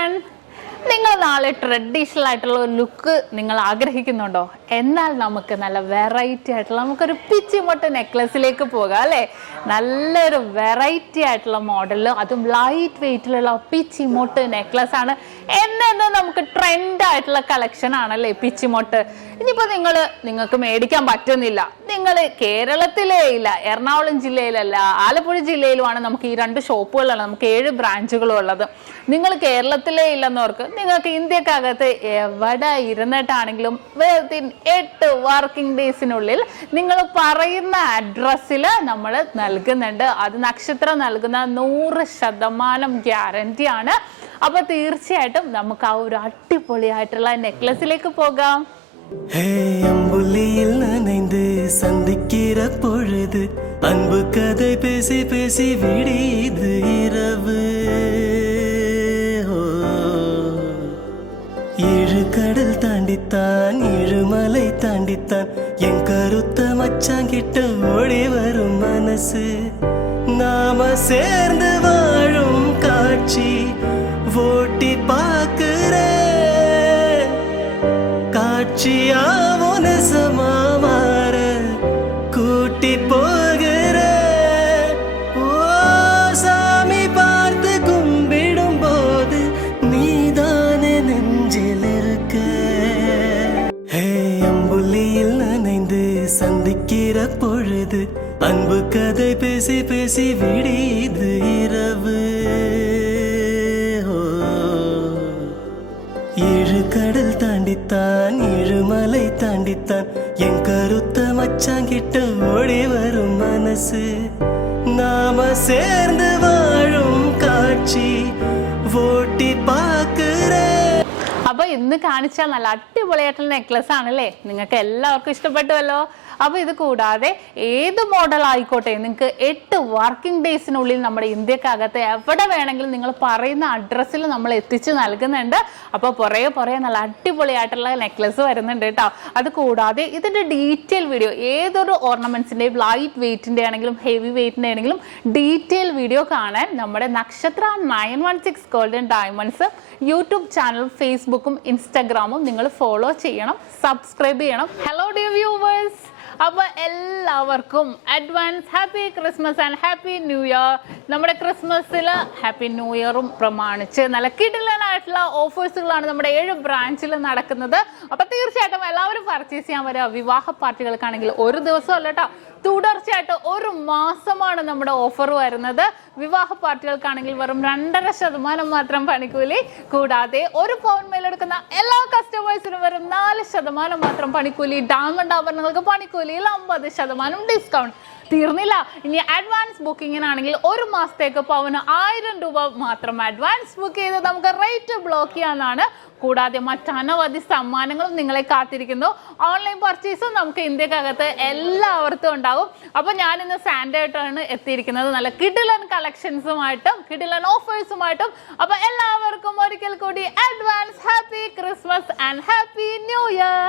everyone. നിങ്ങൾ നാളെ traditional ആയിട്ടുള്ള ഒരു ലുക്ക് നിങ്ങൾ ആഗ്രഹിക്കുന്നുണ്ടോ? എന്നാൽ നമുക്ക് നല്ല വെറൈറ്റി ആയിട്ടുള്ള നമുക്കൊരു പിച്ചിമൊട്ട് നെക്ലസിലേക്ക് പോകാം അല്ലേ? നല്ലൊരു വെറൈറ്റി ആയിട്ടുള്ള മോഡലിൽ അതും ലൈറ്റ് വെയിറ്റിലുള്ള പിച്ചിമൊട്ട് നെക്ലസ് ആണ്. എന്നു നമുക്ക് ട്രെൻഡ് ആയിട്ടുള്ള കളക്ഷൻ ആണല്ലേ പിച്ചിമൊട്ട്. ഇനിയിപ്പോൾ നിങ്ങൾക്ക് മേടിക്കാൻ പറ്റുന്നില്ല, നിങ്ങൾ കേരളത്തിലേ ഇല്ല, എറണാകുളം ജില്ലയിലല്ല, ആലപ്പുഴ ജില്ലയിലുമാണ് നമുക്ക് ഈ 2 ഷോപ്പുകളാണ്, നമുക്ക് 7 ബ്രാഞ്ചുകളും ഉള്ളത്. നിങ്ങൾ കേരളത്തിലേ ഇല്ലെന്നവർക്ക് നിങ്ങൾക്ക് ഇന്ത്യക്കകത്ത് എവിടെ ഇരുന്നിട്ടാണെങ്കിലും 8 വർക്കിംഗ് ഡേയ്സിനുള്ളിൽ നിങ്ങൾ പറയുന്ന അഡ്രസ്സിൽ നമ്മൾ നൽകുന്നുണ്ട്. അത് നക്ഷത്രം നൽകുന്ന 100% ഗ്യാരണ്ടി ആണ്. അപ്പൊ തീർച്ചയായിട്ടും നമുക്ക് ആ ഒരു അടിപൊളിയായിട്ടുള്ള നെക്ലസിലേക്ക് പോകാം. அம்புலியில் நனைந்து சந்திக்கிற பொழுது அன்பு கதை பேசி பேசி விடியுது இரவு. 7 கடல் தாண்டித்தான் 7 மலை தாண்டித்தான் என் கருத்த மச்சாங்கிட்ட ஓடி வரும் மனசு. நாம சேர்ந்து வாழும் காட்சி ஓட்டி பார்க்கிறேன். காட்சியாவும் நெசமா மாற கூட்டி போகிற. ஓ சாமி பார்த்து கும்பிடும் போது நீதானே நெஞ்சில் இருக்க. ஹே அம்புலியில் நனைந்து சந்திக்கிற பொழுது அன்பு கதை பேசி பேசி விடியுது இரவு. 7 கடல் தாண்டித்தான் 7 மலை தாண்டித்தான் என் கருத்த மச்சாங்கிட்ட ஓடி வரும் மனசு. நாம சேர்ந்து வாழும் காட்சி ஓட்டி பார்க்கிறேன். അപ്പൊ ഇന്ന് കാണിച്ചാൽ നല്ല അടിപൊളിയായിട്ടുള്ള നെക്ലസ് ആണല്ലേ, നിങ്ങൾക്ക് എല്ലാവർക്കും ഇഷ്ടപ്പെട്ടുവല്ലോ. അപ്പൊ ഇത് കൂടാതെ ഏത് മോഡൽ ആയിക്കോട്ടെ നിങ്ങൾക്ക് 8 വർക്കിംഗ് ഡേയ്സിനുള്ളിൽ നമ്മുടെ ഇന്ത്യക്കകത്ത് എവിടെ വേണമെങ്കിലും നിങ്ങൾ പറയുന്ന അഡ്രസ്സിൽ നമ്മൾ എത്തിച്ച് നൽകുന്നുണ്ട്. അപ്പോൾ പുറകെ നല്ല അടിപൊളിയായിട്ടുള്ള നെക്ലസ് വരുന്നുണ്ട് കേട്ടോ. അത് കൂടാതെ ഇതിന്റെ ഡീറ്റെയിൽ വീഡിയോ ഏതൊരു ഓർണമെന്റ്സിന്റെയും ലൈറ്റ് വെയിറ്റിന്റെ ആണെങ്കിലും ഹെവി വെയിറ്റിന്റെ ആണെങ്കിലും ഡീറ്റെയിൽ വീഡിയോ കാണാൻ നമ്മുടെ നക്ഷത്ര 916 ഗോൾഡൻ ഡയമണ്ട്സ് യൂട്യൂബ് ചാനൽ, ഫേസ്ബുക്കും ഇൻസ്റ്റാഗ്രാമും നിങ്ങൾ ഫോളോ ചെയ്യണം, സബ്സ്ക്രൈബ് ചെയ്യണം. ഹലോ ഡിയർ വ്യൂവേഴ്സ്, അപ്പോൾ എല്ലാവർക്കും advance happy Christmas and happy new year. നമ്മുടെ ക്രിസ്മസിൽ ഹാപ്പി ന്യൂ ഇയറും പ്രമാണിച്ച് നല്ല കിടിലനായിട്ടുള്ള ഓഫേഴ്സുകളാണ് നമ്മുടെ 7 ബ്രാഞ്ചിൽ നടക്കുന്നത്. അപ്പോൾ തീർച്ചയായിട്ടും എല്ലാവരും പർച്ചേസ് ചെയ്യാൻ വരിക. വിവാഹ പാർട്ടികൾക്കാണെങ്കിൽ ഒരു ദിവസം അല്ല കേട്ടോ, തുടർച്ചയായിട്ട് 1 മാസമാണ് നമ്മുടെ ഓഫർ വരുന്നത്. വിവാഹ പാർട്ടികൾക്കാണെങ്കിൽ വെറും 2.5% മാത്രം പണിക്കൂലി. കൂടാതെ 1 പൗണ്ട് മേലെടുക്കുന്ന എല്ലാ കസ്റ്റമേഴ്സിനും വെറും 4% മാത്രം പണിക്കൂലി. ഡയമണ്ട് ആഭരണങ്ങൾക്ക് പണിക്കൂലിയിൽ 50% ഡിസ്കൗണ്ട്. തീർന്നില്ല, ഇനി അഡ്വാൻസ് ബുക്കിങ്ങിനാണെങ്കിൽ 1 മാസത്തേക്ക് പവന് 1000 രൂപ മാത്രം അഡ്വാൻസ് ബുക്ക് ചെയ്ത് നമുക്ക് റേറ്റ് ബ്ലോക്ക് ചെയ്യാനാണ്. കൂടാതെ മറ്റനവധി സമ്മാനങ്ങളും നിങ്ങളെ കാത്തിരിക്കുന്നു. ഓൺലൈൻ പർച്ചേസും നമുക്ക് ഇന്ത്യക്കകത്ത് എല്ലാവർക്കും ഉണ്ടാകും. അപ്പോൾ ഞാനിന്ന് സാൻഡായിട്ടാണ് എത്തിയിരിക്കുന്നത്, നല്ല കിടിലൻ കളക്ഷൻസുമായിട്ടും കിടിലൻ ഓഫേഴ്സുമായിട്ടും. അപ്പോൾ എല്ലാവർക്കും ഒരിക്കൽ കൂടി advance happy Christmas and happy new year.